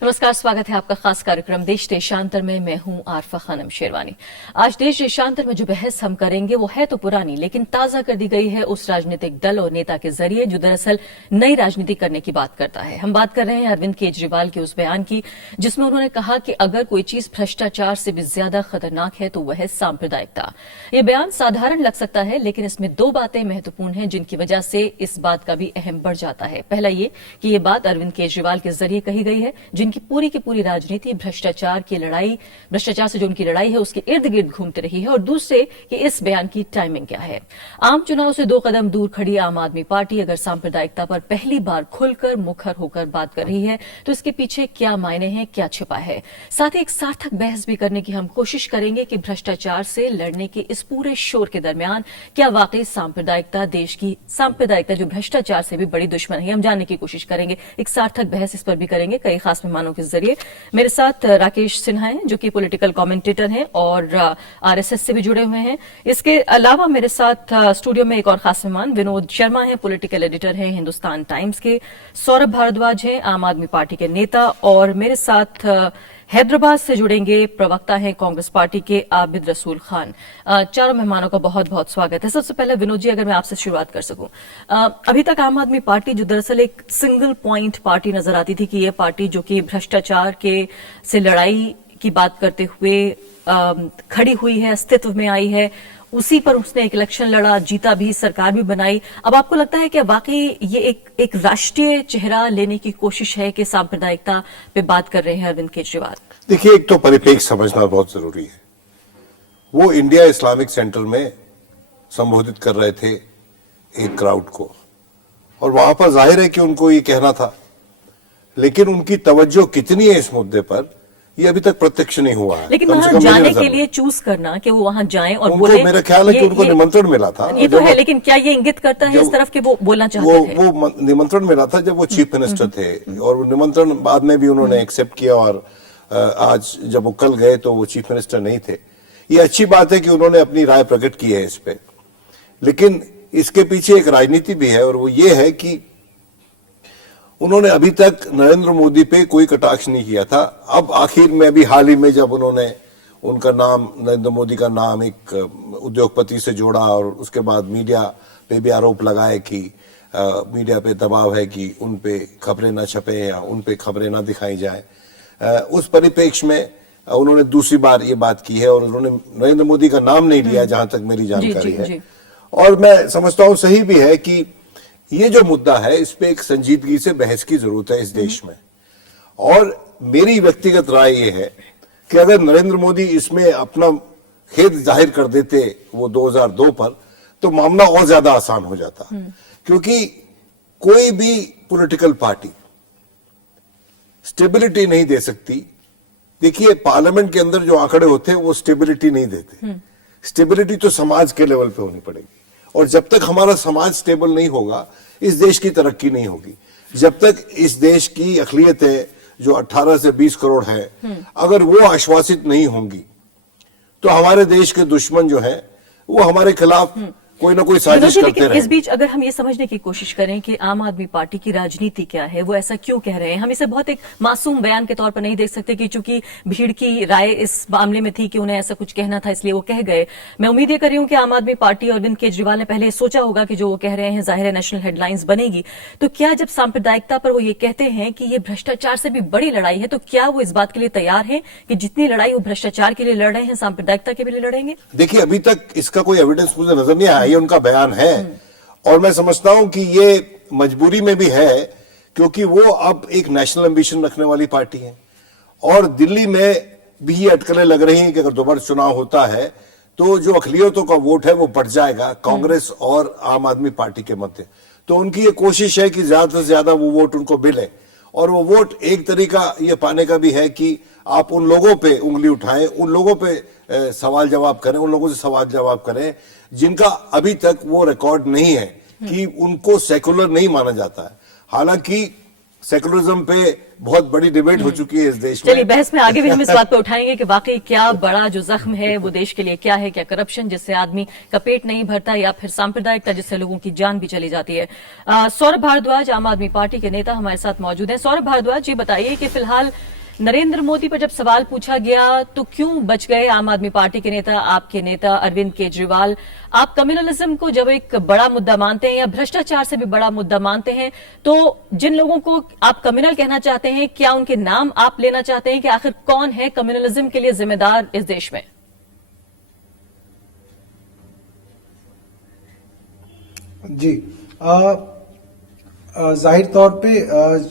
नमस्कार, स्वागत है आपका खास कार्यक्रम देश देशांतर में। मैं हूं आरफा खानम शेरवानी। आज देश देशांतर में जो बहस हम करेंगे वो है तो पुरानी, लेकिन ताजा कर दी गई है उस राजनीतिक दल और नेता के जरिए जो दरअसल नई राजनीति करने की बात करता है। हम बात कर रहे हैं अरविंद केजरीवाल के उस बयान की जिसमें उन्होंने कहा कि अगर कोई चीज भ्रष्टाचार से भी ज्यादा खतरनाक है तो वह है सांप्रदायिकता। ये बयान साधारण लग सकता है, लेकिन इसमें दो बातें महत्वपूर्ण हैं जिनकी वजह से इस बात का भी अहम बढ़ जाता है। पहला ये कि ये बात अरविंद केजरीवाल के जरिए कही गई है जिनकी पूरी की पूरी राजनीति भ्रष्टाचार से जो उनकी लड़ाई है उसके इर्द गिर्द घूमती रही है। और दूसरे कि इस बयान की टाइमिंग क्या है। आम चुनाव से 2 कदम दूर खड़ी आम आदमी पार्टी अगर सांप्रदायिकता पर पहली बार खुलकर मुखर होकर बात कर रही है तो इसके पीछे क्या मायने हैं, क्या छिपा है। साथ ही एक सार्थक बहस भी करने की हम कोशिश करेंगे कि भ्रष्टाचार से लड़ने के इस पूरे शोर के दरमियान क्या वाकई सांप्रदायिकता, देश की सांप्रदायिकता जो भ्रष्टाचार से भी बड़ी दुश्मन है, हम जानने की कोशिश करेंगे। एक सार्थक बहस इस पर भी करेंगे कई खास मेहमानों के जरिए। मेरे साथ राकेश सिन्हा हैं जो कि पॉलिटिकल कमेंटेटर हैं और आरएसएस से भी जुड़े हुए हैं। इसके अलावा मेरे साथ स्टूडियो में एक और खास मेहमान विनोद शर्मा हैं, पॉलिटिकल एडिटर हैं हिंदुस्तान टाइम्स के। सौरभ भारद्वाज हैं, आम आदमी पार्टी के नेता। और मेरे साथ हैदराबाद से जुड़ेंगे प्रवक्ता हैं कांग्रेस पार्टी के आबिद रसूल खान। चारों मेहमानों का बहुत बहुत स्वागत है। सबसे पहले विनोद जी, अगर मैं आपसे शुरुआत कर सकूं, अभी तक आम आदमी पार्टी जो दरअसल एक सिंगल पॉइंट पार्टी नजर आती थी कि ये पार्टी जो कि भ्रष्टाचार के से लड़ाई की बात करते हुए खड़ी हुई है, अस्तित्व में आई है, उसी पर उसने एक इलेक्शन लड़ा, जीता भी, सरकार भी बनाई। अब आपको लगता है कि वाकई ये एक राष्ट्रीय चेहरा लेने की कोशिश है कि सांप्रदायिकता पे बात कर रहे हैं अरविंद केजरीवाल? देखिए, एक तो परिप्रेक्ष्य समझना बहुत जरूरी है। वो इंडिया इस्लामिक सेंटर में संबोधित कर रहे थे एक क्राउड को, और वहां पर जाहिर है कि उनको ये कहना था, लेकिन उनकी तवज्जो कितनी है इस मुद्दे पर ये अभी तक प्रत्यक्ष नहीं हुआ है। लेकिन वहां जाने के लिए चूज करना कि वो वहां जाएं और बोले, मेरा ख्याल है कि उनको निमंत्रण मिला था। ये तो है, लेकिन क्या ये इंगित करता है इस तरफ कि वो बोलना चाहते थे? वो निमंत्रण मिला था जब वो चीफ मिनिस्टर थे, और वो निमंत्रण बाद में भी उन्होंने एक्सेप्ट किया, और आज जब वो कल गए तो वो चीफ मिनिस्टर नहीं थे। ये अच्छी बात है कि उन्होंने अपनी राय प्रकट की है इस पे, लेकिन इसके पीछे एक राजनीति भी है, और वो ये है कि उन्होंने अभी तक नरेंद्र मोदी पे कोई कटाक्ष नहीं किया था। अब आखिर में अभी हाल ही में जब उन्होंने उनका नाम, नरेंद्र मोदी का नाम एक उद्योगपति से जोड़ा, और उसके बाद मीडिया पे भी आरोप लगाए कि मीडिया पे दबाव है कि उन पे खबरें ना छपे या उन पे खबरें ना दिखाई जाए, उस परिप्रेक्ष्य में उन्होंने दूसरी बार ये बात की है, और उन्होंने नरेंद्र मोदी का नाम नहीं लिया जहां तक मेरी जानकारी है। और मैं समझता हूं सही भी है कि ये जो मुद्दा है इस पे एक संजीदगी से बहस की जरूरत है इस देश में। और मेरी व्यक्तिगत राय ये है कि अगर नरेंद्र मोदी इसमें अपना खेद जाहिर कर देते वो 2002 पर, तो मामला और ज्यादा आसान हो जाता। क्योंकि कोई भी पॉलिटिकल पार्टी स्टेबिलिटी नहीं दे सकती। देखिए, पार्लियामेंट के अंदर जो आंकड़े होते हैं वो स्टेबिलिटी नहीं देते। स्टेबिलिटी तो समाज के लेवल पे होनी पड़ेगी, और जब तक हमारा समाज स्टेबल नहीं होगा इस देश की तरक्की नहीं होगी। जब तक इस देश की अक़लियत है जो 18 से 20 करोड़ है, अगर वो आश्वासित नहीं होंगी तो हमारे देश के दुश्मन जो है वो हमारे खिलाफ कोई ना कोई साजिश करते रहे। इस बीच अगर हम ये समझने की कोशिश करें कि आम आदमी पार्टी की राजनीति क्या है, वो ऐसा क्यों कह रहे हैं, हम इसे बहुत एक मासूम बयान के तौर पर नहीं देख सकते कि चूंकि भीड़ की राय इस मामले में थी कि उन्हें ऐसा कुछ कहना था इसलिए वो कह गए। मैं उम्मीद ये कर रही हूं कि आम आदमी पार्टी और अरविंद केजरीवाल ने पहले सोचा होगा कि जो वो कह रहे हैं जाहिर है नेशनल हेडलाइंस बनेगी। तो क्या जब सांप्रदायिकता पर वो ये कहते हैं कि ये भ्रष्टाचार से भी बड़ी लड़ाई है, तो क्या वो इस बात के लिए तैयार है कि जितनी लड़ाई वो भ्रष्टाचार के लिए लड़ रहे हैं सांप्रदायिकता के लिए लड़ेंगे? देखिए, अभी तक इसका कोई एविडेंस मुझे नजर नहीं आया। ये उनका बयान है, और मैं समझता हूं कि ये मजबूरी में भी है, क्योंकि वो अब एक नेशनल एम्बिशन रखने वाली पार्टी है, और दिल्ली में भी ये अटकलें लग रही हैं कि अगर दोबारा चुनाव होता है तो जो अक़लियतों का वोट है वो बढ़ जाएगा कांग्रेस और आम आदमी पार्टी के मध्य। तो उनकी ये कोशिश है कि ज्यादा से ज्यादा वो वोट उनको मिले, और वो वोट एक तरीका ये पाने का भी है कि आप उन लोगों पे उंगली उठाएं, उन लोगों पे सवाल जवाब करें, उन लोगों से सवाल जवाब करें जिनका अभी तक वो रिकॉर्ड नहीं है कि उनको सेकुलर नहीं माना जाता है। हालांकि सेकुलरिज्म पे बहुत बड़ी डिबेट हो चुकी है इस देश में। चलिए, बहस में आगे भी हम इस बात पे उठाएंगे कि वाकई क्या बड़ा जो जख्म है वो देश के लिए क्या है, क्या करप्शन जिससे आदमी का पेट नहीं भरता, या फिर सांप्रदायिकता जिससे लोगों की जान भी चली जाती है। सौरभ भारद्वाज, आम आदमी पार्टी के नेता, हमारे साथ मौजूद हैं। सौरभ भारद्वाज, ये बताइए कि फिलहाल नरेंद्र मोदी पर जब सवाल पूछा गया तो क्यों बच गए आम आदमी पार्टी के नेता, आपके नेता अरविंद केजरीवाल? आप कम्युनलिज्म को जब एक बड़ा मुद्दा मानते हैं या भ्रष्टाचार से भी बड़ा मुद्दा मानते हैं, तो जिन लोगों को आप कम्युनल कहना चाहते हैं, क्या उनके नाम आप लेना चाहते हैं कि आखिर कौन है कम्युनलिज्म के लिए जिम्मेदार इस देश में? जी, जाहिर तौर पे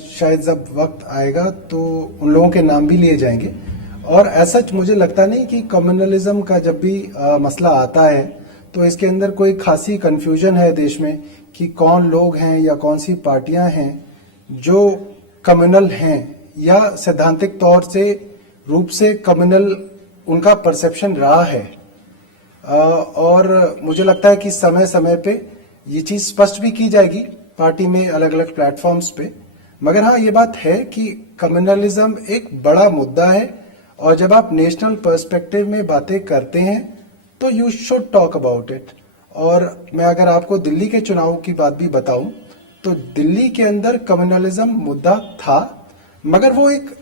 शायद जब वक्त आएगा तो उन लोगों के नाम भी लिए जाएंगे। और ऐसा मुझे लगता नहीं कि कम्युनलिज्म का जब भी मसला आता है तो इसके अंदर कोई खासी कंफ्यूजन है देश में कि कौन लोग हैं या कौन सी पार्टियां हैं जो कम्युनल हैं या सैद्धांतिक तौर से रूप से कम्युनल उनका परसेप्शन रहा है। और मुझे लगता है कि समय समय पे ये चीज स्पष्ट भी की जाएगी पार्टी में अलग अलग प्लेटफॉर्म्स पे। मगर हाँ, ये बात है कि कम्युनलिज्म एक बड़ा मुद्दा है और जब आप नेशनल पर्सपेक्टिव में बातें करते हैं तो you should talk about it. और मैं अगर आपको दिल्ली के चुनाव की बात भी बताऊं तो दिल्ली के अंदर कम्युनलिज्म मुद्दा था, मगर वो एक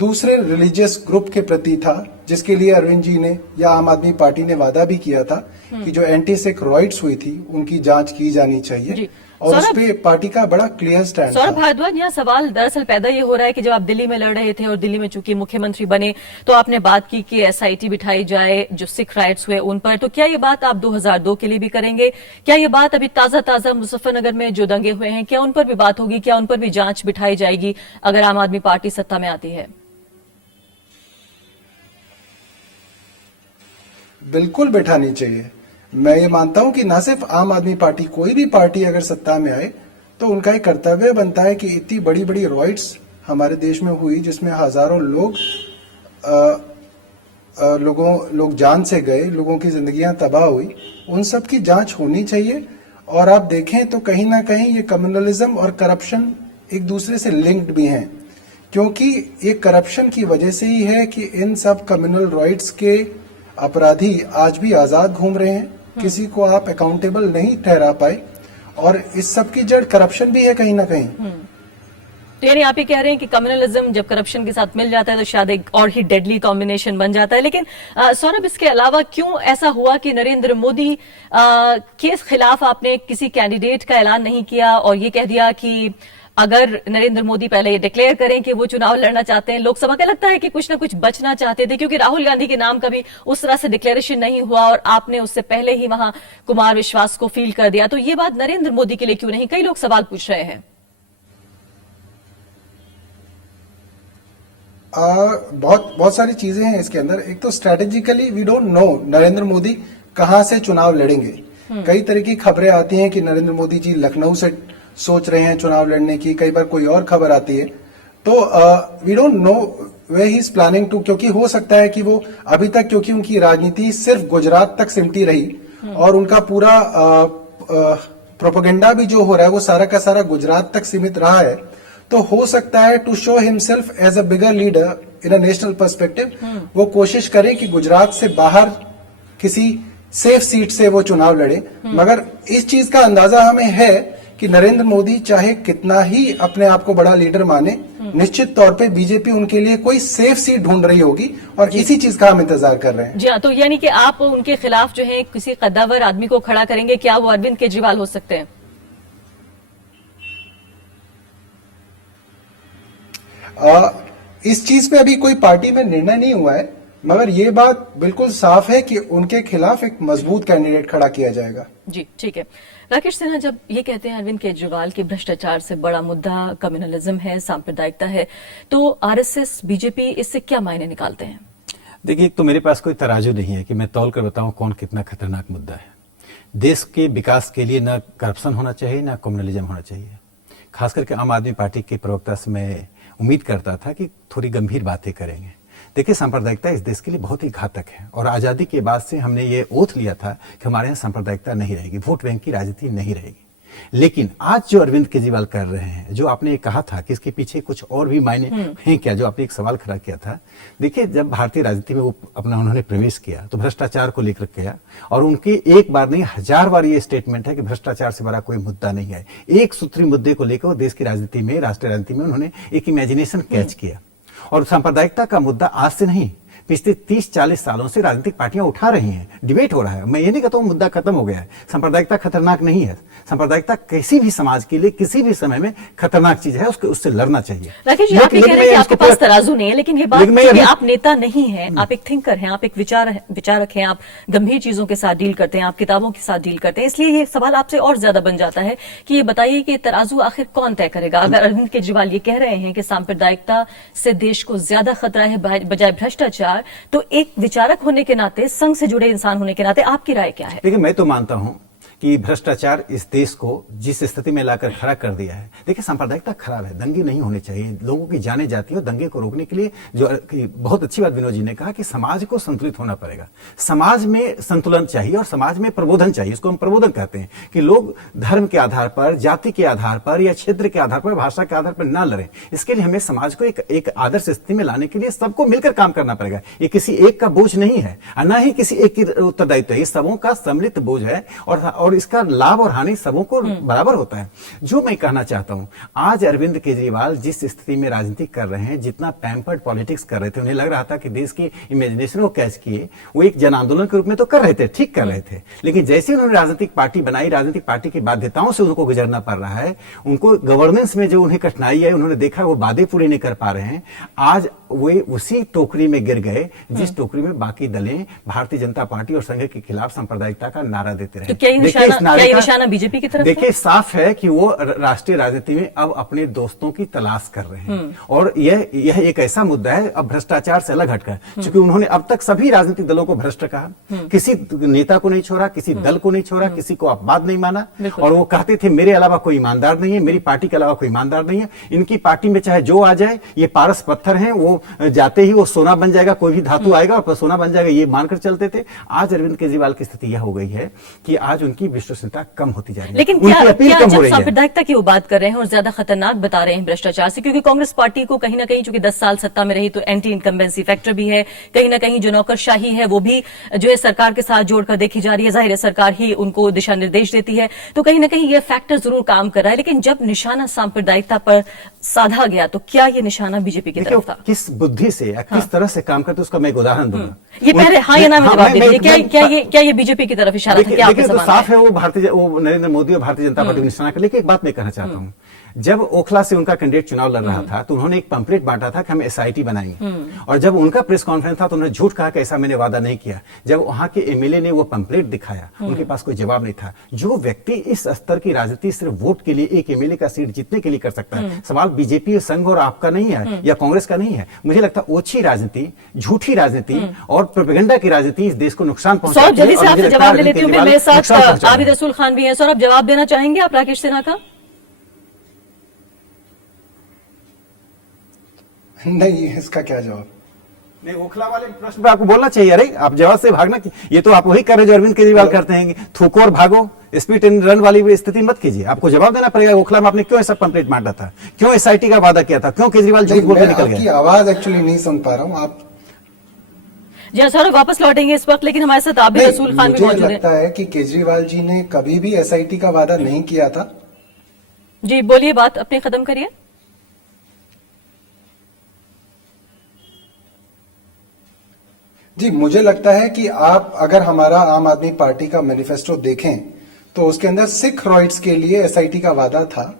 दूसरे रिलीजियस ग्रुप के प्रति था जिसके लिए अरविंद जी ने या आम आदमी पार्टी ने वादा भी किया था कि जो एंटी सिख रॉयट्स हुई थी उनकी जांच की जानी चाहिए और उस पे पार्टी का बड़ा क्लियर स्टैंड था। सौरभ भारद्वाज, यहाँ सवाल दरअसल पैदा ये हो रहा है कि जब आप दिल्ली में लड़ रहे थे और दिल्ली में चूंकि मुख्यमंत्री बने तो आपने बात की कि एसआईटी बिठाई जाए जो सिख राइट्स हुए उन पर, तो क्या ये बात आप 2002 के लिए भी करेंगे? क्या ये बात अभी ताजा मुजफ्फरनगर में जो दंगे हुए हैं क्या उन पर भी बात होगी? क्या उन पर भी जांच बिठाई जाएगी अगर आम आदमी पार्टी सत्ता में आती है? बिल्कुल बैठानी चाहिए। मैं ये मानता हूं कि न सिर्फ आम आदमी पार्टी, कोई भी पार्टी अगर सत्ता में आए तो उनका एक कर्तव्य बनता है कि इतनी बड़ी बड़ी रॉयट्स हमारे देश में हुई जिसमें हजारों लोग जान से गए, लोगों की जिंदगियां तबाह हुई, उन सब की जांच होनी चाहिए। और आप देखें तो कहीं ना कहीं ये कम्युनलिज्म और करप्शन एक दूसरे से लिंक्ड भी हैं, क्योंकि ये करप्शन की वजह से ही है कि इन सब कम्युनल राइट्स के अपराधी आज भी आजाद घूम रहे हैं, किसी को आप अकाउंटेबल नहीं ठहरा पाए, और इस सब की जड़ करप्शन भी है कहीं ना कहीं। तो यानी आप ये कह रहे हैं कि कम्युनलिज्म जब करप्शन के साथ मिल जाता है तो शायद एक और ही डेडली कॉम्बिनेशन बन जाता है। लेकिन सौरभ, इसके अलावा क्यों ऐसा हुआ कि नरेंद्र मोदी के खिलाफ आपने किसी कैंडिडेट का ऐलान नहीं किया और ये कह दिया कि अगर नरेंद्र मोदी पहले ये डिक्लेयर करें कि वो चुनाव लड़ना चाहते हैं लोकसभा का? लगता है कि कुछ ना कुछ बचना चाहते थे, क्योंकि राहुल गांधी के नाम का भी उस तरह से डिक्लेरेशन नहीं हुआ और आपने उससे पहले ही वहां कुमार विश्वास को फील कर दिया। तो ये बात नरेंद्र मोदी के लिए क्यों नहीं? कई लोग सवाल पूछ रहे हैं। बहुत सारी चीजें हैं इसके अंदर। एक तो strategically we don't know Narendra Modi कहां से चुनाव लड़ेंगे। कई तरह की खबरें आती हैं कि नरेंद्र मोदी जी लखनऊ से सोच रहे हैं चुनाव लड़ने की, कई बार कोई और खबर आती है। तो we don't know way he is planning to, क्योंकि हो सकता है कि वो अभी तक, क्योंकि उनकी राजनीति सिर्फ गुजरात तक सिमटी रही और उनका पूरा प्रोपेगेंडा भी जो हो रहा है वो सारा का सारा गुजरात तक सीमित रहा है, तो हो सकता है to show himself as a bigger leader in a national perspective वो कोशिश करे कि गुजरात से बाहर किसी सेफ सीट से वो चुनाव लड़े। मगर इस चीज का अंदाजा हमें है कि नरेंद्र मोदी चाहे कितना ही अपने आप को बड़ा लीडर माने, निश्चित तौर पे बीजेपी उनके लिए कोई सेफ सीट ढूंढ रही होगी और इसी चीज का हम इंतजार कर रहे हैं। जी हाँ, तो यानी कि आप उनके खिलाफ जो है किसी कद्दावर आदमी को खड़ा करेंगे, क्या वो अरविंद केजरीवाल हो सकते हैं? इस चीज पे अभी कोई पार्टी में निर्णय नहीं हुआ है, मगर ये बात बिल्कुल साफ है कि उनके खिलाफ एक मजबूत कैंडिडेट खड़ा किया जाएगा। जी ठीक है। राकेश सिन्हा, जब ये कहते हैं अरविंद केजरीवाल के भ्रष्टाचार से बड़ा मुद्दा कम्युनलिज्म है, सांप्रदायिकता है, तो आरएसएस, बीजेपी इससे क्या मायने निकालते हैं? देखिए, एक तो मेरे पास कोई तराजू नहीं है कि मैं तौल कर बताऊं कौन कितना खतरनाक मुद्दा है। देश के विकास के लिए ना करप्शन होना चाहिए, ना कम्युनलिज्म होना चाहिए। खास करके आम आदमी पार्टी के प्रवक्ता से मैं उम्मीद करता था कि थोड़ी गंभीर बातें करेंगे। देखिए, सांप्रदायिकता इस देश के लिए बहुत ही घातक है और आजादी के बाद से हमने ये ओथ लिया था कि हमारे यहाँ सांप्रदायिकता नहीं रहेगी, वोट बैंक की राजनीति नहीं रहेगी। लेकिन आज जो अरविंद केजरीवाल कर रहे हैं, जो आपने कहा था कि इसके पीछे कुछ और भी मायने हैं क्या, जो आपने एक सवाल खड़ा किया था। देखिए, जब भारतीय राजनीति में वो उन्होंने प्रवेश किया तो भ्रष्टाचार को लेकर किया, और उनके एक बार नहीं 1000 बार ये स्टेटमेंट है कि भ्रष्टाचार से बड़ा कोई मुद्दा नहीं है। एक सूत्री मुद्दे को लेकर देश की राजनीति में, राष्ट्रीय राजनीति में उन्होंने एक इमेजिनेशन कैच किया। और सांप्रदायिकता का मुद्दा आज से नहीं, पिछले 30-40 सालों से राजनीतिक पार्टियां उठा रही हैं, डिबेट हो रहा है। मैं ये नहीं कहता हूं मुद्दा खत्म हो गया है। सांप्रदायिकता खतरनाक नहीं है। सांप्रदायिकता किसी भी समाज के लिए किसी भी समय में खतरनाक चीज है, उससे लड़ना चाहिए। राकेश जी, आप ये कह रहे हैं कि आपके पास तराजू नहीं है, लेकिन ये बात कि आप नेता नहीं हैं, आप एक थिंकर हैं, आप एक विचारक हैं, आप गंभीर चीजों के साथ डील करते हैं, आप किताबों के साथ डील करते हैं, इसलिए ये सवाल आपसे और ज्यादा बन जाता है कि ये बताइए कि तराजू आखिर कौन तय करेगा। अगर अरविंद केजरीवाल ये कह रहे हैं कि सांप्रदायिकता से देश को ज्यादा खतरा है बजाय भ्रष्टाचार, तो एक विचारक होने के नाते, संघ से जुड़े इंसान होने के नाते आपकी राय क्या है? देखिए, मैं तो मानता हूं कि भ्रष्टाचार इस देश को जिस स्थिति में लाकर खड़ा कर दिया है। देखिए, सांप्रदायिकता खराब है, दंगे नहीं होने चाहिए, लोगों की जाने जाती है। और दंगे को रोकने के लिए जो बहुत अच्छी बात विनोद जी ने कहा कि समाज को संतुलित होना पड़ेगा। समाज में संतुलन चाहिए और समाज में प्रबोधन चाहिए। इसको हम प्रबोधन कहते हैं कि लोग धर्म के आधार पर, जाति के आधार पर या क्षेत्र के आधार पर, भाषा के आधार पर ना लड़ें। इसके लिए हमें समाज को एक आदर्श स्थिति में लाने के लिए सबको मिलकर काम करना पड़ेगा। ये किसी एक का बोझ नहीं है और न ही किसी एक की उत्तरदायित्व है। ये सबों का सम्मिलित बोझ है और इसका लाभ और हानि सबों को बराबर होता है। जो मैं कहना चाहता हूं, आज अरविंद केजरीवाल जिस स्थिति में राजनीति कर रहे हैं, जितना पैम्पर्ड पॉलिटिक्स कर रहे थे, उन्हें लग रहा था कि देश की इमेजिनेशन को कैच किए, वो एक जन आंदोलन के रूप में तो कर रहे थे, ठीक कर रहे थे। लेकिन जैसे उन्होंने राजनीतिक पार्टी बनाई, राजनीतिक पार्टी की बाध्यताओं से उनको गुजरना पड़ रहा है, उनको गवर्नेंस में जो उन्हें कठिनाई है, उन्होंने देखा वो वादे पूरे नहीं कर पा रहे हैं। आज वे उसी टोकरी में गिर गए जिस टोकरी में बाकी दलें भारतीय जनता पार्टी और संघ के खिलाफ सांप्रदायिकता का नारा देते रहे। तो क्या ये निशाना बीजेपी की तरफ? देखिए, साफ है कि वो राष्ट्रीय राजनीति में अब अपने दोस्तों की तलाश कर रहे हैं। और यह एक ऐसा मुद्दा है अब भ्रष्टाचार से अलग हटकर, क्योंकि उन्होंने अब तक सभी राजनीतिक दलों को भ्रष्ट कहा, किसी नेता को नहीं छोड़ा, किसी दल को नहीं छोड़ा, किसी को अपवाद नहीं माना। और वो कहते थे मेरे अलावा कोई ईमानदार नहीं है, मेरी पार्टी के अलावा कोई ईमानदार नहीं है। इनकी पार्टी में चाहे जो आ जाए, ये पारस पत्थर हैं, वो जाते ही वो सोना बन जाएगा, कोई भी धातु आएगा और सोना बन जाएगा, ये मानकर चलते थे। आज अरविंद केजरीवाल की स्थिति यह हो गई है कि आज उनकी विश्वसनीयता कम होती जा रही है। लेकिन क्या जब सांप्रदायिकता की वो बात कर रहे हैं और ज्यादा खतरनाक बता रहे हैं भ्रष्टाचार से, क्योंकि कांग्रेस पार्टी को कहीं ना कहीं, चूंकि 10 साल सत्ता में रही, तो एंटी इनकम्बेंसी फैक्टर भी है, कहीं ना कहीं जो नौकरशाही है वो भी जो है सरकार के साथ जोड़कर देखी जा रही है। जाहिर है सरकार ही उनको दिशा निर्देश देती है, तो कहीं ना कहीं ये फैक्टर जरूर काम कर रहा है। लेकिन जब निशाना सांप्रदायिकता पर साधा गया, तो क्या ये निशाना बीजेपी की तरफ था? किस बुद्धि से या किस तरह से काम करते, उसका मैं एक उदाहरण दूंगा। ये पहले हाँ या ना में जवाब दीजिए। क्या ये बीजेपी की तरफ इशारा था? क्या तो साफ है वो नरेंद्र मोदी और भारतीय जनता पार्टी को निशाना कर। लेकिन एक बात मैं कहना चाहता हूं, जब ओखला से उनका कैंडिडेट चुनाव लड़ रहा था तो उन्होंने एक पंपलेट बांटा था कि हम एसआईटी बनाएंगे। और जब उनका प्रेस कॉन्फ्रेंस था तो उन्होंने झूठ कहा कि ऐसा मैंने वादा नहीं किया। जब वहां के एमएलए ने वो पंपलेट दिखाया, उनके पास कोई जवाब नहीं था। जो व्यक्ति इस स्तर की राजनीति सिर्फ वोट के लिए एक एमएलए का सीट जीतने के लिए कर सकता है, सवाल बीजेपी, संघ और आपका नहीं है या कांग्रेस का नहीं है। मुझे लगता है ओछी राजनीति, झूठी राजनीति और प्रोपेगेंडा की राजनीति इस देश को नुकसान पहुंचाती है। जल्दी से आपसे जवाब ले लेती हूँ। मेरे साथ आबिद रसूल खान भी हैं। सर, आप जवाब देना चाहेंगे आप राकेश सिन्हा का? नहीं, इसका क्या जवाब? नहीं, ओखला वाले प्रश्न पे आपको बोलना चाहिए। अरे आप जवाब से भागना, ये तो आप वही कर रहे जो अरविंद केजरीवाल करते हैं, थूको और भागो, स्पीड एंड रन वाली स्थिति मत कीजिए। आपको जवाब देना पड़ेगा। ओखला में आपने क्यों ऐसा पंपलेट बांटा था, क्यों एसआईटी का वादा किया था, क्यों केजरीवाल झूठ बोल के निकल गए? आपकी आवाज एक्चुअली नहीं सुन पा रहा हूँ। आप जी हाँ सौरभ, वापस लौटेंगे इस वक्त, लेकिन हमारे साथ आबिद रसूल खान भी मौजूद मुझे लगता है कि केजरीवाल जी ने कभी भी एसआईटी का वादा नहीं किया था। जी बोलिए, बात अपनी खत्म करिए। जी, मुझे लगता है कि आप अगर हमारा आम आदमी पार्टी का मैनिफेस्टो देखें तो उसके अंदर सिख राइट्स के लिए एसआईटी का वादा था,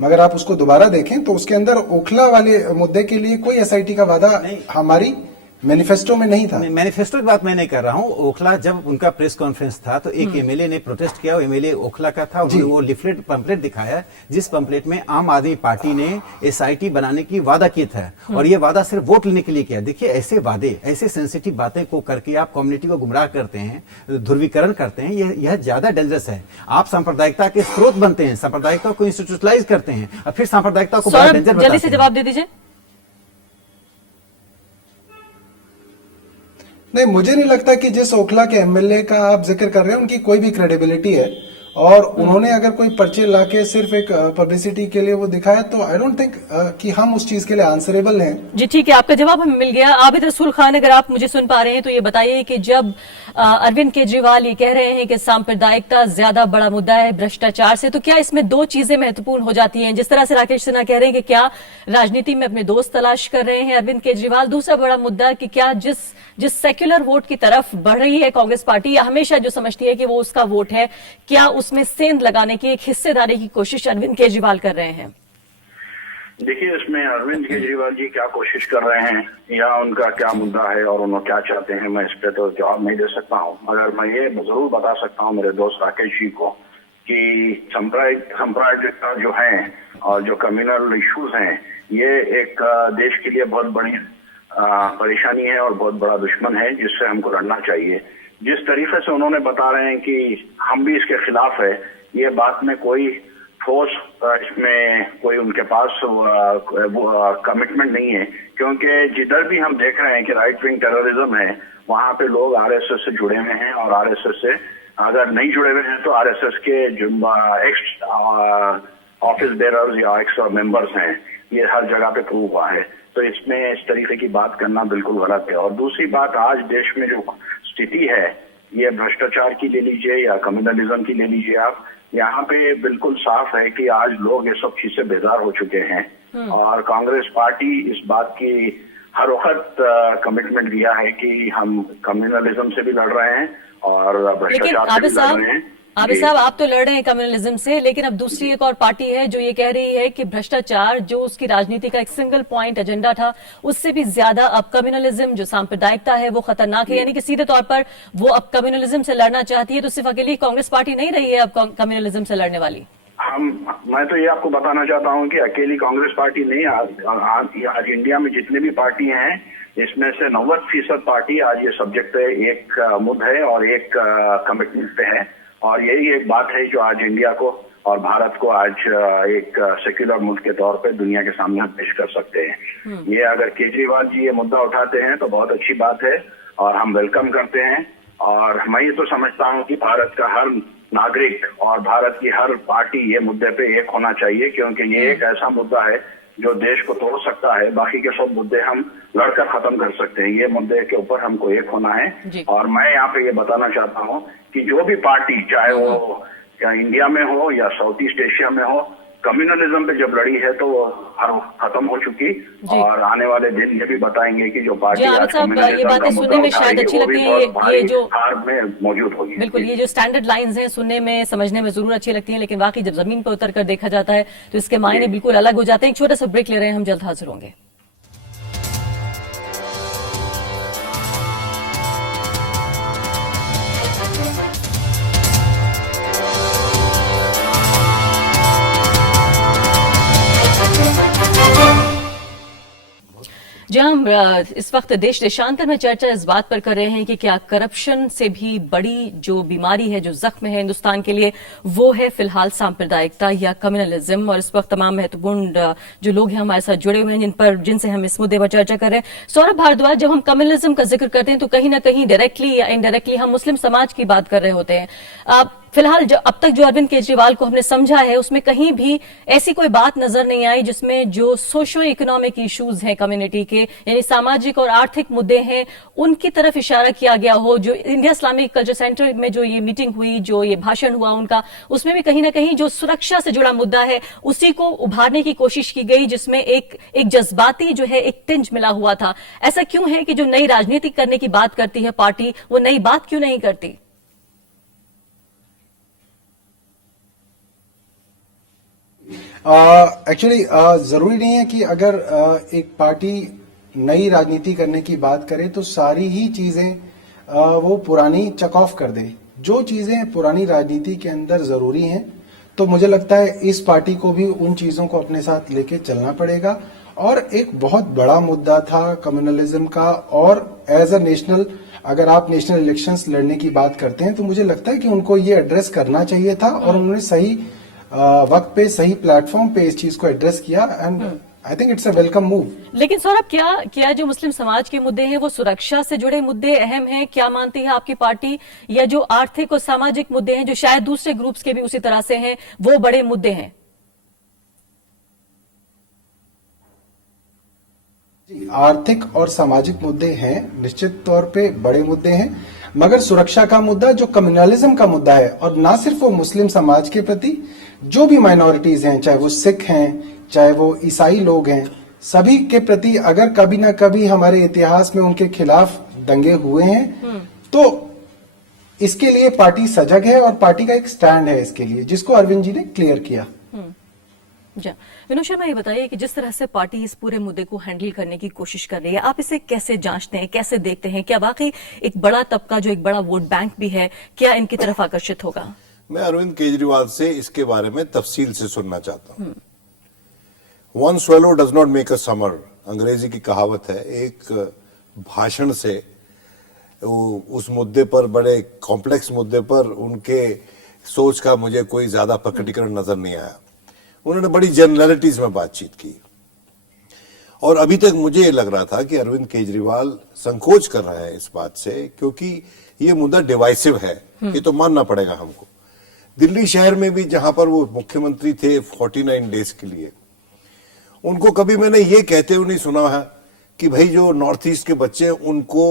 मगर आप उसको दोबारा देखें तो उसके अंदर ओखला वाले मुद्दे के लिए कोई एसआईटी का वादा हमारी मैनिफेस्टो में नहीं था। मैनिफेस्टो की बात मैं नहीं कर रहा हूं। ओखला जब उनका प्रेस कॉन्फ्रेंस था तो एक एमएलए ने प्रोटेस्ट किया, वो एमएलए ओखला का था। उन्होंने वो लिफलेट पंपलेट दिखाया जिस पंपलेट में आम आदमी पार्टी ने एसआईटी बनाने की वादा किया था, और ये वादा सिर्फ वोट लेने के लिए किया। देखिए, ऐसे वादे, ऐसे सेंसिटिव बातें को करके आप कम्युनिटी को गुमराह करते हैं, ध्रुवीकरण करते हैं, यह ज्यादा डेंजरस है। आप सांप्रदायिकता के स्रोत बनते हैं, सांप्रदायिकता को इंस्टीट्यूशनलाइज करते हैं और फिर सांप्रदायिकता को बड़ा डेंजर बताते हैं। जल्दी से जवाब दे दीजिए। नहीं, मुझे नहीं लगता कि जिस ओखला के एमएलए का आप जिक्र कर रहे हैं उनकी कोई भी क्रेडिबिलिटी है। और उन्होंने अगर कोई पर्चे लाके सिर्फ एक पब्लिसिटी के लिए वो दिखाया, तो आई डोंट थिंक कि हम उस चीज के लिए आंसरेबल हैं। जी ठीक है, आपका जवाब हमें मिल गया। आबिद रसूल खान, अगर आप मुझे सुन पा रहे हैं तो ये बताइए कि जब अरविंद केजरीवाल ये कह रहे हैं कि सांप्रदायिकता ज्यादा बड़ा मुद्दा है भ्रष्टाचार से, तो क्या इसमें दो चीजें महत्वपूर्ण हो जाती हैं? जिस तरह से राकेश सिन्हा कह रहे हैं कि क्या राजनीति में अपने दोस्त तलाश कर रहे हैं अरविंद केजरीवाल, दूसरा बड़ा मुद्दा कि क्या जिस सेक्युलर वोट की तरफ बढ़ रही है कांग्रेस पार्टी, या हमेशा जो समझती है कि वो उसका वोट है, क्या उसमें सेंध लगाने की, एक हिस्सेदारी की कोशिश अरविंद केजरीवाल कर रहे हैं? देखिए, इसमें अरविंद केजरीवाल जी क्या कोशिश कर रहे हैं या उनका क्या मुद्दा है और उन्होंने क्या चाहते हैं, मैं इस पे तो जवाब नहीं दे सकता हूं। मगर मैं ये जरूर बता सकता हूं मेरे दोस्त राकेश जी को कि सांप्रदायिकता जो है और जो कम्युनल इश्यूज हैं, ये एक देश के लिए बहुत बड़ी परेशानी है और बहुत बड़ा दुश्मन है जिससे हमको लड़ना चाहिए। जिस तरीके से उन्होंने बता रहे हैं कि हम भी इसके खिलाफ है, ये बात में कोई ठोस इसमें कोई उनके पास कमिटमेंट नहीं है, क्योंकि जिधर भी हम देख रहे हैं कि राइट विंग टेररिज्म है, वहां पे लोग आरएसएस से जुड़े हुए हैं, और आरएसएस से अगर नहीं जुड़े हुए हैं तो आरएसएस के जो एक्स ऑफिस बेरर्स या एक्स मेंबर्स हैं, ये हर जगह पे प्रूव हुआ है। तो इसमें इस तरीके की बात करना बिल्कुल गलत है। और दूसरी बात, आज देश में जो स्थिति है, ये भ्रष्टाचार की ले लीजिए या कम्युनलिज्म की ले लीजिए आप, यहाँ पे बिल्कुल साफ है कि आज लोग ये सब चीज से बेजार हो चुके हैं। और कांग्रेस पार्टी इस बात की हर वक्त कमिटमेंट दिया है कि हम कम्युनलिज्म से भी लड़ रहे हैं और भ्रष्टाचार से भी लड़ रहे हैं। आबिद साहब, आप तो लड़ रहे हैं कम्युनलिज्म से, लेकिन अब दूसरी एक और पार्टी है जो ये कह रही है कि भ्रष्टाचार जो उसकी राजनीति का एक सिंगल पॉइंट एजेंडा था, उससे भी ज्यादा अब कम्युनलिज्म जो सांप्रदायिकता है वो खतरनाक है, यानी कि सीधे तौर पर वो अब कम्युनलिज्म से लड़ना चाहती है। तो सिर्फ अकेली कांग्रेस पार्टी नहीं रही है अब कम्युनलिज्म से लड़ने वाली। मैं तो ये आपको बताना चाहता हूँ कि अकेली कांग्रेस पार्टी नहीं, आज इंडिया में जितने भी पार्टी हैं, इसमें से 90% पार्टी आज ये सब्जेक्ट पे एक मुद्दा है और एक कमिटमेंट पे है। और यही एक बात है जो आज इंडिया को और भारत को आज एक सेक्युलर मुल्क के तौर पे दुनिया के सामने पेश कर सकते हैं। ये अगर केजरीवाल जी ये मुद्दा उठाते हैं तो बहुत अच्छी बात है और हम वेलकम करते हैं। और मैं ये तो समझता हूँ कि भारत का हर नागरिक और भारत की हर पार्टी ये मुद्दे पे एक होना चाहिए, क्योंकि ये एक ऐसा मुद्दा है जो देश को तोड़ सकता है। बाकी के सब मुद्दे हम लड़कर खत्म कर सकते हैं, ये मुद्दे के ऊपर हमको एक होना है। और मैं यहाँ पे ये बताना चाहता हूँ कि जो भी पार्टी, चाहे वो या इंडिया में हो या साउथ ईस्ट एशिया में हो, कम्युनलिज्म पे जब लड़ी है तो वो हर खत्म हो चुकी, और आने वाले दिन ये भी बताएंगे कि जो पार्टी आज ये बातें सुनने में शायद अच्छी लगती है, ये जो हार में मौजूद होगी। बिल्कुल, ये जो स्टैंडर्ड लाइंस हैं सुनने में समझने में जरूर अच्छी लगती हैं, लेकिन वाकई जब जमीन पर उतर कर देखा जाता है तो इसके मायने बिल्कुल अलग हो जाते हैं। एक छोटा सा ब्रेक ले रहे हैं, हम जल्द हाजिर होंगे। जहां हम इस वक्त देश देशांतर में चर्चा इस बात पर कर रहे हैं कि क्या करप्शन से भी बड़ी जो बीमारी है, जो जख्म है हिंदुस्तान के लिए, वो है फिलहाल सांप्रदायिकता या कम्युनलिज्म। और इस वक्त तमाम महत्वपूर्ण जो लोग हैं हमारे साथ जुड़े हुए हैं जिनसे हम इस मुद्दे पर चर्चा कर रहे हैं। सौरभ भारद्वाज, जब हम कम्युनलिज्म का जिक्र करते हैं तो कहीं ना कहीं डायरेक्टली या इनडायरेक्टली हम मुस्लिम समाज की बात कर रहे होते हैं। फिलहाल अब तक जो अरविंद केजरीवाल को हमने समझा है उसमें कहीं भी ऐसी कोई बात नजर नहीं आई जिसमें जो सोशो इकोनॉमिक इश्यूज हैं कम्युनिटी के, यानी सामाजिक और आर्थिक मुद्दे हैं, उनकी तरफ इशारा किया गया हो। जो इंडिया इस्लामिक कल्चर सेंटर में जो ये मीटिंग हुई, जो ये भाषण हुआ उनका, उसमें भी कहीं ना कहीं जो सुरक्षा से जुड़ा मुद्दा है उसी को उभारने की कोशिश की गई, जिसमें एक जज्बाती जो है एक टिंज मिला हुआ था। ऐसा क्यों है कि जो नई राजनीति करने की बात करती है पार्टी, वो नई बात क्यों नहीं करती? एक्चुअली जरूरी नहीं है कि अगर एक पार्टी नई राजनीति करने की बात करे तो सारी ही चीजें वो पुरानी चक ऑफ कर दे। जो चीजें पुरानी राजनीति के अंदर जरूरी हैं, तो मुझे लगता है इस पार्टी को भी उन चीजों को अपने साथ लेके चलना पड़ेगा। और एक बहुत बड़ा मुद्दा था कम्युनलिज्म का, और एज अ नेशनल, अगर आप नेशनल इलेक्शंस लड़ने की बात करते हैं तो मुझे लगता है कि उनको ये एड्रेस करना चाहिए था, और उन्होंने सही वक्त पे सही प्लेटफॉर्म पे इस चीज को एड्रेस किया। And I think it's a welcome move. लेकिन सौरभ, क्या जो मुस्लिम समाज के मुद्दे हैं वो सुरक्षा से जुड़े मुद्दे अहम हैं? क्या मानती है आपकी पार्टी? या जो आर्थिक और सामाजिक मुद्दे हैं जो शायद दूसरे ग्रुप्स के भी उसी तरह से हैं, वो बड़े मुद्दे हैं? जी, आर्थिक और सामाजिक मुद्दे हैं, निश्चित तौर पे बड़े मुद्दे हैं, मगर सुरक्षा का मुद्दा जो कम्युनलिज्म का मुद्दा है, और ना सिर्फ वो मुस्लिम समाज के प्रति, जो भी माइनॉरिटीज हैं, चाहे वो सिख हैं, चाहे वो ईसाई लोग हैं, सभी के प्रति अगर कभी ना कभी हमारे इतिहास में उनके खिलाफ दंगे हुए हैं, तो इसके लिए पार्टी सजग है और पार्टी का एक स्टैंड है इसके लिए, जिसको अरविंद जी ने क्लियर किया। जी विनोद शर्मा, ये बताइए कि जिस तरह से पार्टी इस पूरे मुद्दे को हैंडल करने की कोशिश कर रही है, आप इसे कैसे जांचते हैं, कैसे देखते हैं? क्या वाकई एक बड़ा तबका जो एक बड़ा वोट बैंक भी है, क्या इनकी तरफ आकर्षित होगा? मैं अरविंद केजरीवाल से इसके बारे में तफसील से सुनना चाहता हूं। One swallow does not make a summer, अंग्रेजी की कहावत है। एक भाषण से उस मुद्दे पर, बड़े कॉम्प्लेक्स मुद्दे पर, उनके सोच का मुझे कोई ज्यादा प्रकटीकरण नजर नहीं आया। उन्होंने बड़ी जनरलिटीज में बातचीत की, और अभी तक मुझे ये लग रहा था कि अरविंद केजरीवाल संकोच कर रहा है इस बात से, क्योंकि ये मुद्दा डिवाइसिव है, ये तो मानना पड़ेगा हमको। दिल्ली शहर में भी, जहां पर वो मुख्यमंत्री थे 49 डेज के लिए, उनको कभी मैंने ये कहते हुए नहीं सुना है कि भाई जो नॉर्थ ईस्ट के बच्चे हैं उनको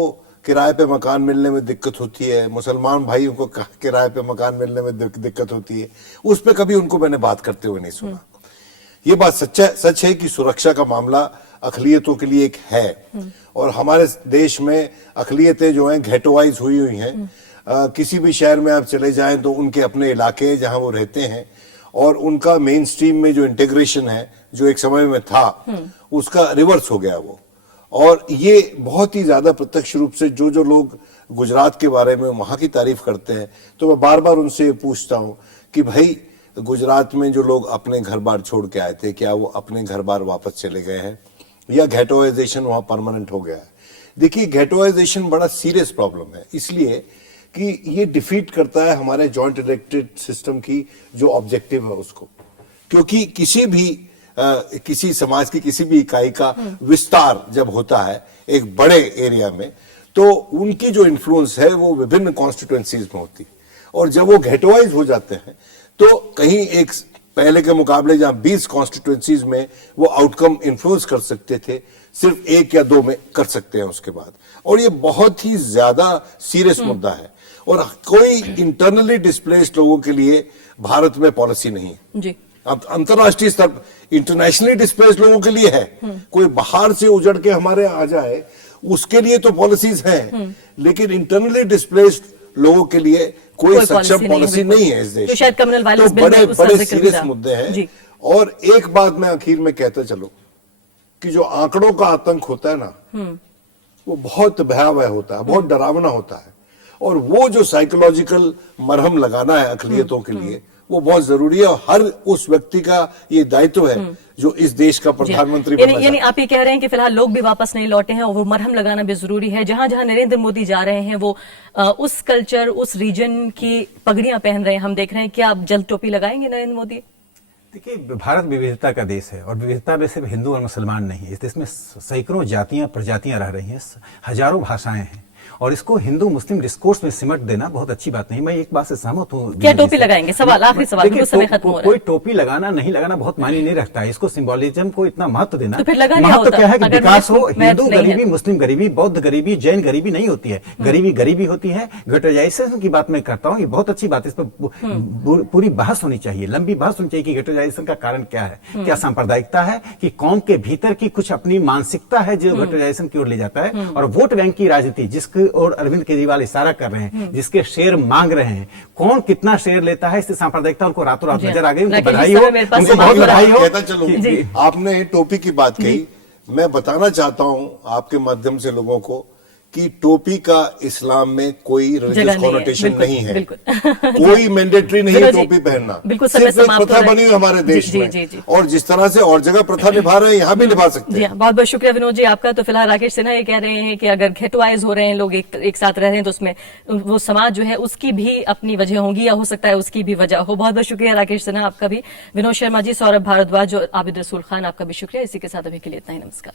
किराए पे मकान मिलने में दिक्कत होती है, मुसलमान भाइयों को किराए पे मकान मिलने में दिक्कत होती है, उस पे कभी उनको मैंने बात करते हुए नहीं सुना। ये बात सच है कि सुरक्षा का मामला अकलियतों के लिए एक है, और हमारे देश में अकलियतें जो हैं घेटोवाइज हुई हैं। किसी भी शहर में आप चले जाएं तो उनके अपने इलाके जहां वो रहते हैं, और उनका मेन स्ट्रीम में जो इंटीग्रेशन है, जो एक समय में था, उसका रिवर्स हो गया वो। और ये बहुत ही ज्यादा प्रत्यक्ष रूप से जो लोग गुजरात के बारे में वहां की तारीफ करते हैं, तो मैं बार बार उनसे ये पूछता हूं कि भाई गुजरात में जो लोग अपने घर बार छोड़ के आए थे, क्या वो अपने घर बार वापस चले गए हैं, या घेटोइजेशन वहां परमानेंट हो गया है? देखिए, घेटोइजेशन बड़ा सीरियस प्रॉब्लम है, इसलिए कि ये डिफीट करता है हमारे जॉइंट इलेक्टेड सिस्टम की जो ऑब्जेक्टिव है उसको। क्योंकि किसी समाज की किसी भी इकाई का विस्तार जब होता है एक बड़े एरिया में, तो उनकी जो इन्फ्लुएंस है वो विभिन्न कॉन्स्टिट्यूएंसीज में होती है, और जब वो घेटोवाइज हो जाते हैं तो कहीं एक पहले के मुकाबले जहां 20 कॉन्स्टिट्यूएंसीज में वो आउटकम इन्फ्लुएंस कर सकते थे, सिर्फ 1 या 2 में कर सकते हैं उसके बाद। और ये बहुत ही ज्यादा सीरियस मुद्दा है, और कोई इंटरनली डिस्प्लेस्ड लोगों के लिए भारत में पॉलिसी नहीं है जी। अब अंतर्राष्ट्रीय स्तर, इंटरनेशनली डिस्प्लेस्ड लोगों के लिए है। कोई बाहर से उजड़ के हमारे आ जाए उसके लिए तो पॉलिसीज हैं, लेकिन इंटरनली डिस्प्लेस्ड लोगों के लिए कोई सक्षम पॉलिसी नहीं है इस देश। तो शायद कम्युनल वायलेंस तो बड़े सीरियस मुद्दे हैं। और एक बात मैं आखिर में कहता चलो कि जो आंकड़ों का आतंक होता है ना, वो बहुत भयावह होता है, बहुत डरावना होता है, और वो जो साइकोलॉजिकल मरहम लगाना है अकलियतों के लिए, वो बहुत जरूरी है, और हर उस व्यक्ति का ये दायित्व है जो इस देश का प्रधानमंत्री बनना चाहता है। यानी आप ये कह रहे हैं कि फिलहाल लोग भी वापस नहीं लौटे हैं, और वो मरहम लगाना भी जरूरी है। जहां जहां नरेंद्र मोदी जा रहे हैं, वो उस कल्चर, उस रीजन की पगड़ियां पहन रहे हैं, हम देख रहे हैं। क्या आप जल्द टोपी लगाएंगे नरेंद्र मोदी? देखिए, भारत विविधता का देश है, और विविधता में सिर्फ हिंदू और मुसलमान नहीं है। इस देश में सैकड़ों जातियां, प्रजातियां रह रही हैं, हजारों भाषाएं हैं, और इसको हिंदू मुस्लिम डिस्कोर्स में सिमट देना बहुत अच्छी बात नहीं। मैं एक बात से सहमत हूँ। क्या टोपी लगाएंगे? सवाल, आखिरी सवाल, क्योंकि समय खत्म हो रहा है। कोई टोपी लगाना नहीं लगाना बहुत मायने नहीं रखता है, इसको सिंबोलिज्म को इतना महत्व देना। तो फिर लगाना महत्व क्या है कि विकास हो, हिंदू गरीबी, है। मुस्लिम गरीबी, बौद्ध गरीबी, जैन गरीबी नहीं होती है। गरीबी गरीबी होती है। गेटोजाइजेशन की बात मैं करता हूँ, ये बहुत अच्छी बात है, इस पर पूरी बहस होनी चाहिए, लंबी बहस होनी चाहिए कि गेटोजाइजेशन का कारण क्या है। क्या सांप्रदायिकता है कि कौम के भीतर की कुछ अपनी मानसिकता है जो गेटोजाइजेशन की ओर ले जाता है? और वोट बैंक की राजनीति जिसकी ओर अरविंद केजरीवाल इशारा कर रहे हैं, जिसके शेयर मांग रहे हैं, कौन कितना शेयर लेता है, इससे सांप्रदायिकता उनको रातों रात नजर आ गई। उनको बधाई हो, उनको बहुत बधाई हो। कहता चलूं, आपने टोपी की बात कही, मैं बताना चाहता हूं आपके माध्यम से लोगों को कि टोपी का इस्लाम में कोई जगह रिलीजियस नहीं है, कॉनोटेशन बिल्कुल, नहीं है। बिल्कुल। कोई मैंडेटरी नहीं है विनोद जी, टोपी पहनना। बिल्कुल समय सिर्फ एक समाप्त हो प्रथा रहा है। बनी हुई हमारे देश जी, में। जी, जी। और जिस तरह से और जगह प्रथा निभा रहे हैं, यहाँ भी निभा सकते जी हैं। हाँ, बहुत बहुत शुक्रिया विनोद जी आपका। तो फिलहाल राकेश सिन्हा ये कह रहे हैं कि अगर घेटवाइज हो रहे हैं लोग, एक साथ रह रहे हैं, तो उसमें वो समाज जो है उसकी भी अपनी वजह होंगी, या हो सकता है उसकी भी वजह हो। बहुत बहुत शुक्रिया राकेश सिन्हा आपका भी, विनोद शर्मा जी, सौरभ भारद्वाज और आबिद रसूल खान आपका भी शुक्रिया। इसी के साथ अभी के लिए इतना ही, नमस्कार।